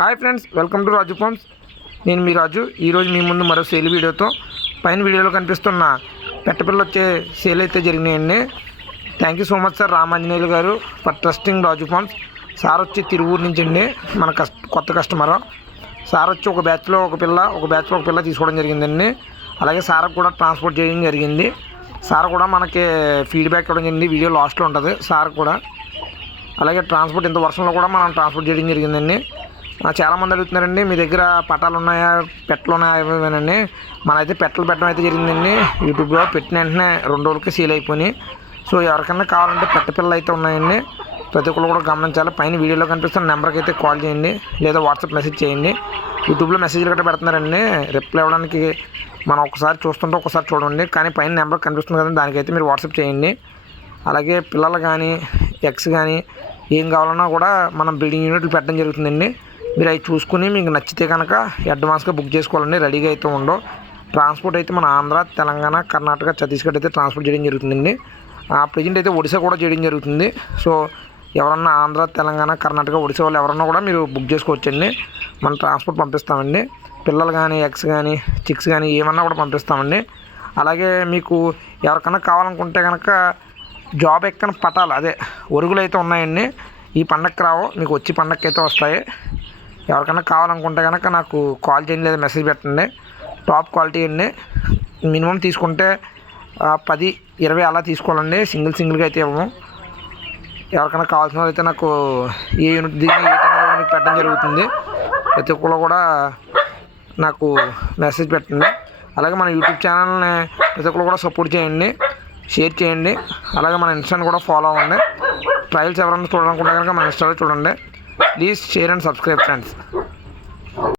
Hi friends, welcome to Raju Farms. నేను మీ రాజు. ఈరోజు మీ ముందు మరో సేల్ వీడియోతో పైన వీడియోలో కనిపిస్తున్న పెట్టపిల్లలు వచ్చే సేల్ అయితే జరిగినాయండి. Thank you so much sir Ramanjaneyulu garu for trusting Raju farms. Sir వచ్చి తిరువూరు నుంచి అండి, మన కొత్త కస్టమరు. సార్ వచ్చి ఒక బ్యాచ్లో ఒక పిల్ల తీసుకోవడం జరిగిందండి. అలాగే సార్ కూడా ట్రాన్స్పోర్ట్ చేయడం జరిగింది. సార్ కూడా మనకి ఫీడ్బ్యాక్ ఇవ్వడం జరిగింది, వీడియో లాస్ట్లో ఉంటుంది సార్ కూడా. అలాగే ట్రాన్స్పోర్ట్ ఇంత వర్షంలో కూడా మనం ట్రాన్స్పోర్ట్ చేయడం జరిగిందండి. చాలామంది అడుగుతున్నారండి, మీ దగ్గర పటాలు ఉన్నాయా, పెట్టలు ఉన్నాయా ఇవేనండి. మనైతే పెట్టలు పెట్టడం అయితే జరిగిందండి. యూట్యూబ్లో పెట్టిన వెంటనే 2 రోజులకి సేల్ అయిపోయినాయి. సో ఎవరికైనా కావాలంటే పెట్ట పిల్లలు అయితే ఉన్నాయండి. ప్రతి ఒక్కరు కూడా గమనించాలి. పైన వీడియోలో కనిపిస్తున్న నెంబర్కి అయితే కాల్ చేయండి, లేదా వాట్సాప్ మెసేజ్ చేయండి. యూట్యూబ్లో మెసేజ్లు గట్రా పెడుతున్నారండి, రిప్లై ఇవ్వడానికి మనం ఒకసారి చూస్తుంటే ఒకసారి చూడండి. కానీ పైన నెంబర్ కనిపిస్తుంది కదండి, దానికైతే మీరు వాట్సాప్ చేయండి. అలాగే పిల్లలు కానీ ఎగ్స్ కానీ ఏం కావాలన్నా కూడా మనం బ్రీడింగ్ యూనిట్లు పెట్టడం జరుగుతుందండి. మీరు అవి చూసుకుని మీకు నచ్చితే కనుక అడ్వాన్స్గా బుక్ చేసుకోవాలండి. రెడీగా అయితే ఉండవు. ట్రాన్స్పోర్ట్ అయితే మన ఆంధ్ర, తెలంగాణ, కర్ణాటక, ఛత్తీస్గఢ్ అయితే ట్రాన్స్పోర్ట్ చేయడం జరుగుతుందండి. ప్రజెంట్ అయితే ఒడిశా కూడా చేయడం జరుగుతుంది. సో ఎవరన్నా ఆంధ్ర, తెలంగాణ, కర్ణాటక, ఒడిశా వాళ్ళు ఎవరన్నా కూడా మీరు బుక్ చేసుకోవచ్చండి. మనం ట్రాన్స్పోర్ట్ పంపిస్తామండి. పిల్లలు కానీ ఎగ్స్ కానీ చిక్స్ కానీ ఏమన్నా కూడా పంపిస్తామండి. అలాగే మీకు ఎవరికన్నా కావాలనుకుంటే కనుక జాబ్ ఎక్కని పటాలు, అదే ఒరుగులు అయితే ఉన్నాయండి. ఈ పండగకి రావు, మీకు వచ్చి పండగకి అయితే వస్తాయి. ఎవరికైనా కావాలనుకుంటే కనుక నాకు కాల్ చేయండి, లేదా మెసేజ్ పెట్టండి. టాప్ క్వాలిటీ అండి. మినిమం తీసుకుంటే 10-20 అలా తీసుకోవాలండి. సింగిల్గా అయితే ఇవ్వము. ఎవరికైనా కావాల్సిన అయితే నాకు ఏ యూనిట్ దిగిన ఏ టైంలో మీకు పెట్టడం జరుగుతుంది. ప్రతి ఒక్కరు కూడా నాకు మెసేజ్ పెట్టండి. అలాగే మన యూట్యూబ్ ఛానల్ని ప్రతి ఒక్కరు కూడా సపోర్ట్ చేయండి, షేర్ చేయండి. అలాగే మన ఇన్స్టాని కూడా ఫాలో అవ్వండి. ట్రయల్స్ ఎవరైనా చూడాలనుకుంటే కనుక మన ఇన్స్టాలో చూడండి. Please share and subscribe friends.